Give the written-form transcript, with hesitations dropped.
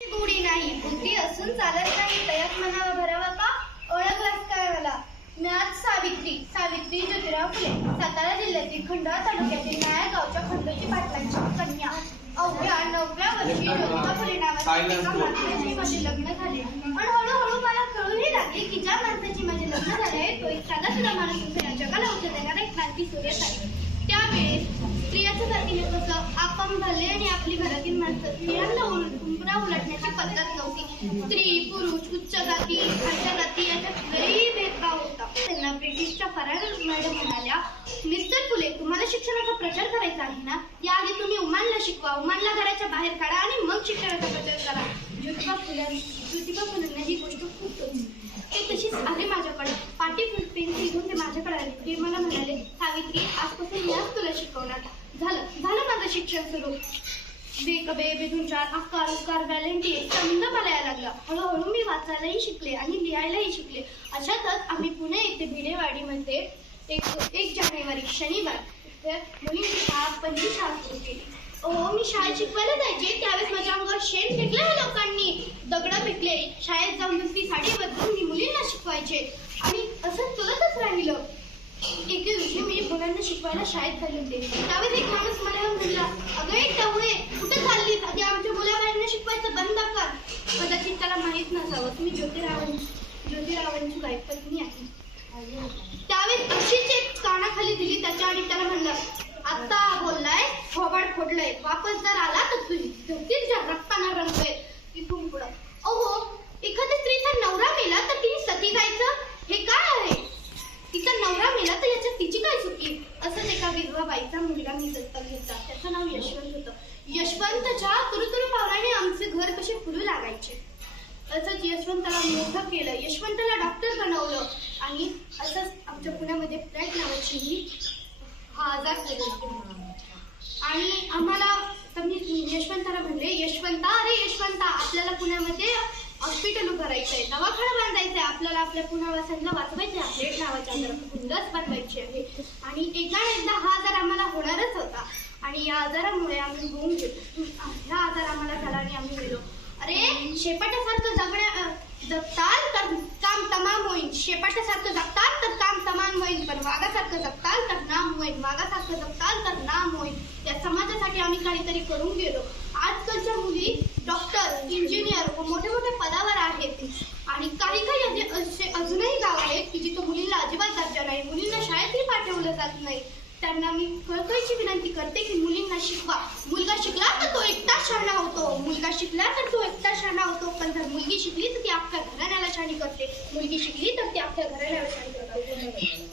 गोडी नाही बुद्धी असून चालत नाही तयात मनावा भरावा का ओळखलास काय मला म्याच सावित्री ज्योतिराव फुले सातारा जिल्ह्यातील खंडाळा तालुक्यातील नायगावच्या खंडोजी पाटलांची कन्या अवघ्या 9व्या वर्षी ज्योतिबा फुले नावाच्या एका माणसाशी माझे लग्न झाले पण हळूहळू मला कळूही लागले की ज्या माणसाची माझे लग्न झाले आहे तो एक साधा सुद्धा माणूस नसून या जगाला उतरणारा एक क्रांती सूर्यच आहे. त्यावेळेस स्त्रियाच्या जातीने कसं आपण झाले आणि आपली घरातील माणसं स्त्रियांना उलटण्याची पद्धत नव्हती. स्त्री पुरुष उच्च जाती खालच्या जाती याच्यात लई भेदभाव होता. त्यांना ब्रिटिशच्या फरार मॅडम म्हणाल्या, मिस्टर फुले तुम्हाला शिक्षणाचा प्रचार करायचा आहे ना, याआधी तुम्ही उमानला शिकवा, उमानला घराच्या बाहेर काढा आणि मग शिक्षणाचा प्रचार करा. ज्योतिबा फुलेंना ही गोष्ट खूप टोचली. ते तशीच आले माझ्याकडे, पाटी पेन्सिल घेऊन ते माझ्याकडे आले. ते मला म्हणाले, सावित्री आजपासून याच तुला शिकवणार. झालं माझं शिक्षण सुरू. बेकबे बेदुंचार आकार उकार व्हॅलेंटी समज मला यायला लागला. हळूहळू मी वाचायलाही शिकले आणि लिहायलाही शिकले. अशातच आम्ही पुणे येथे भिडेवाडीमध्ये 1 जानेवारी शनिवार मुलींची पहिली शाळा सुरू केली. मी शाळेत शिकवायला जायचे त्यावेळेस माझ्या अंगावर शेण फेकले लोकांनी, दगडं फेकले. शाळेत जाऊन दुसरी साडी बदलून मी मुलींना शिकवायचे आणि असं चलतच राहिलं. एके दिवशी मी मुलांना शिकवायला शाळेत झाले होते. त्यावेळेस एक माणूस मला म्हणला, अगं एक टवळे कुठे चाललीस, आधी आमच्या मुलाबाळांना शिकवायचं बंद कर. कदाचित त्याला माहित नसावं तुम्ही ज्योतिरावांची बाई पत्नी आहे. त्यावेळेस अशीच एक कानाखाली दिली त्याच्या आणि त्याला म्हणलं, आता बोललाय थोबाड फोडलंय, वापस जर आला तर तुझी धरतीच्या रक्ताना रंगतोय. इथून पुढं अहो एखाद्या स्त्रीचा नवरा मेला तर तिने सती जायचं हे काय आहे? तिचा नवरा मेला तर याच्यात तिची काय चुकी? असंच एका विधवा बाईचा मुलगा मी दत्तक घेतला. त्याचं नाव यशवंत होतं. यशवंतच्या तुरुतुरु पावलाने आमचे घर कसे फुलू लागायचे. असंच यशवंताला मोठं केलं, यशवंताला डॉक्टर बनवलं आणि असंच आमच्या पुण्यामध्ये फ्लॅट नावाची ही आजार केला. आणि आम्हाला मी यशवंताला म्हणले, यशवंता आपल्याला पुण्यामध्ये हॉस्पिटल उभारायचंय, दवाखाना बांधायचा आहे, आपल्याला आपल्या पुण्यावासियांना वाचवायचे आहे, फ्लॅट नावाच्या आजारापासून लस बनवायची आहे. आणि एकदा हा आजार आम्हाला होणारच होता आणि या आजारामुळे आम्ही होऊन गेलो. हा आजार आम्हाला झाला आणि आम्ही गेलो. अरे शेपाट्यासारखं जगताल तर काम तमाम होईल, शेपाट्यासारखं जगताल तर काम तमाम होईल, पण वाघासारखं जगताल तर नाम होईल, वाघासारखं जगताल तर नाम होईल. या समाजासाठी आम्ही काहीतरी करून गेलो. आजकालच्या मुली डॉक्टर इंजिनियर व मोठ्या मोठ्या पदावर आहेत आणि काही असे अजूनही गाव आहेत की जिथे मुलींना अजिबात दर्जा नाही, मुलींना शाळेतही पाठवलं जात नाही. त्यांना मी कळकळीची विनंती करते की मुलींना शिकवा. मुलगा शिकला तर तो एकटा शहाणा होतो, मुलगा शिकला तर तो एकटा शहाणा होतो, पण जर मुलगी शिकली तर ती आपल्या घराण्याला शहाणी करते, मुलगी शिकली तर ती आपल्या घराण्याला शहाणी करते.